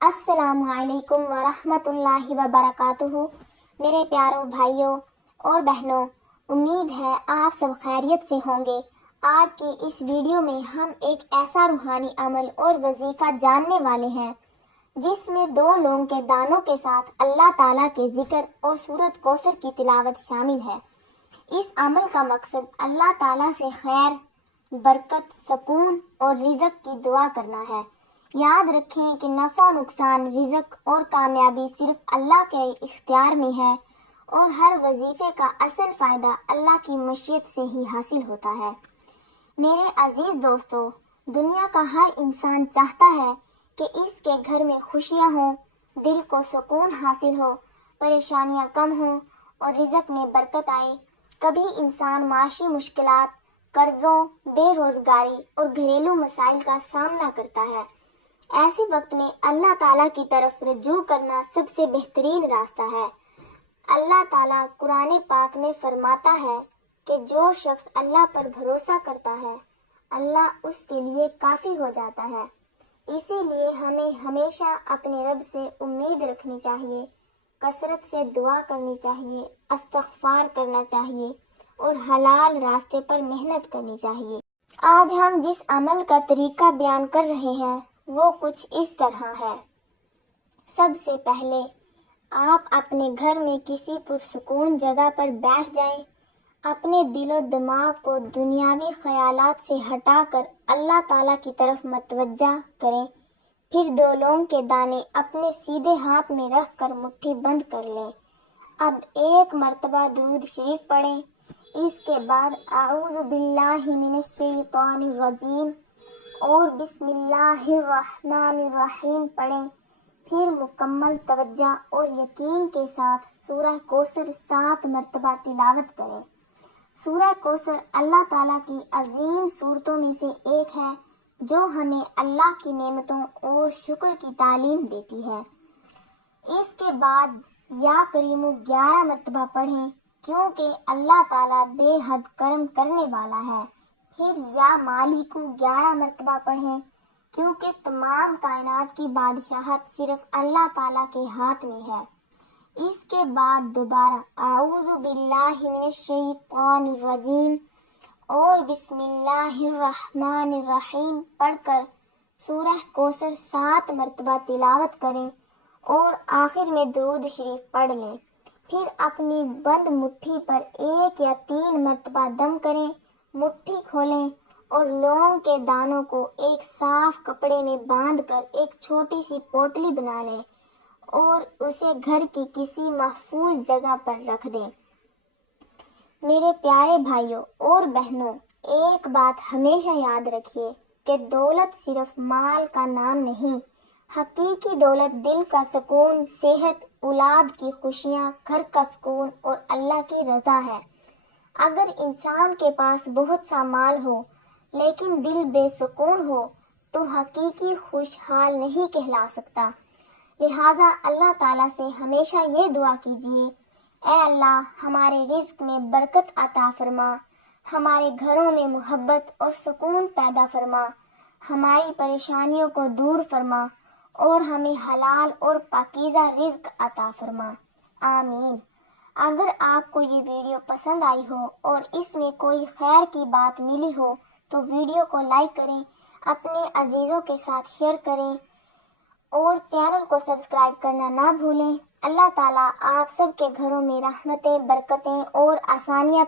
السلام علیکم ورحمۃ اللہ وبرکاتہ۔ میرے پیاروں بھائیوں اور بہنوں، امید ہے آپ سب خیریت سے ہوں گے۔ آج کی اس ویڈیو میں ہم ایک ایسا روحانی عمل اور وظیفہ جاننے والے ہیں جس میں 2 لونگ کے دانوں کے ساتھ اللہ تعالیٰ کے ذکر اور سورۃ کوثر کی تلاوت شامل ہے۔ اس عمل کا مقصد اللہ تعالیٰ سے خیر، برکت، سکون اور رزق کی دعا کرنا ہے۔ یاد رکھیں کہ نفع و نقصان، رزق اور کامیابی صرف اللہ کے اختیار میں ہے اور ہر وظیفے کا اصل فائدہ اللہ کی مشیت سے ہی حاصل ہوتا ہے۔ میرے عزیز دوستو، دنیا کا ہر انسان چاہتا ہے کہ اس کے گھر میں خوشیاں ہوں، دل کو سکون حاصل ہو، پریشانیاں کم ہوں اور رزق میں برکت آئے۔ کبھی انسان معاشی مشکلات، قرضوں، بے روزگاری اور گھریلو مسائل کا سامنا کرتا ہے۔ ایسے وقت میں اللہ تعالیٰ کی طرف رجوع کرنا سب سے بہترین راستہ ہے۔ اللہ تعالیٰ قرآن پاک میں فرماتا ہے کہ جو شخص اللہ پر بھروسہ کرتا ہے، اللہ اس کے لیے کافی ہو جاتا ہے۔ اسی لیے ہمیں ہمیشہ اپنے رب سے امید رکھنی چاہیے، کثرت سے دعا کرنی چاہیے، استغفار کرنا چاہیے اور حلال راستے پر محنت کرنی چاہیے۔ آج ہم جس عمل کا طریقہ بیان کر رہے ہیں وہ کچھ اس طرح ہے۔ سب سے پہلے آپ اپنے گھر میں کسی پرسکون جگہ پر بیٹھ جائیں، اپنے دل و دماغ کو دنیاوی خیالات سے ہٹا کر اللہ تعالیٰ کی طرف متوجہ کریں۔ پھر 2 لونگ کے دانے اپنے سیدھے ہاتھ میں رکھ کر مٹھی بند کر لیں۔ اب 1 مرتبہ درود شریف پڑھیں۔ اس کے بعد اعوذ باللہ من الشیطان الرجیم اور بسم اللہ الرحمن الرحیم پڑھیں۔ پھر مکمل توجہ اور یقین کے ساتھ سورہ کوثر 7 مرتبہ تلاوت کریں۔ سورہ کوثر اللہ تعالیٰ کی عظیم سورتوں میں سے ایک ہے جو ہمیں اللہ کی نعمتوں اور شکر کی تعلیم دیتی ہے۔ اس کے بعد یا کریم 11 مرتبہ پڑھیں کیونکہ اللہ تعالیٰ بے حد کرم کرنے والا ہے۔ پھر یا مالک 11 مرتبہ پڑھیں کیونکہ تمام کائنات کی بادشاہت صرف اللہ تعالیٰ کے ہاتھ میں ہے۔ اس کے بعد دوبارہ اعوذ باللہ من الشیطان الرجیم اور بسم اللہ الرحمن الرحیم پڑھ کر سورہ کوثر 7 مرتبہ تلاوت کریں اور آخر میں درود شریف پڑھ لیں۔ پھر اپنی بند مٹھی پر 1 یا 3 مرتبہ دم کریں، مٹھی کھولیں اور لونگ کے دانوں کو ایک صاف کپڑے میں باندھ کر ایک چھوٹی سی پوٹلی بنا لیں اور اسے گھر کی کسی محفوظ جگہ پر رکھ دیں۔ میرے پیارے بھائیوں اور بہنوں، ایک بات ہمیشہ یاد رکھیے کہ دولت صرف مال کا نام نہیں، حقیقی دولت دل کا سکون، صحت، اولاد کی خوشیاں، گھر کا سکون اور اللہ کی رضا ہے۔ اگر انسان کے پاس بہت سا مال ہو لیکن دل بے سکون ہو تو حقیقی خوشحال نہیں کہلا سکتا۔ لہٰذا اللہ تعالیٰ سے ہمیشہ یہ دعا کیجیے، اے اللہ ہمارے رزق میں برکت عطا فرما، ہمارے گھروں میں محبت اور سکون پیدا فرما، ہماری پریشانیوں کو دور فرما اور ہمیں حلال اور پاکیزہ رزق عطا فرما، آمین۔ اگر آپ کو یہ ویڈیو پسند آئی ہو اور اس میں کوئی خیر کی بات ملی ہو تو ویڈیو کو لائک کریں، اپنے عزیزوں کے ساتھ شیئر کریں اور چینل کو سبسکرائب کرنا نہ بھولیں۔ اللہ تعالیٰ آپ سب کے گھروں میں رحمتیں، برکتیں اور آسانیاں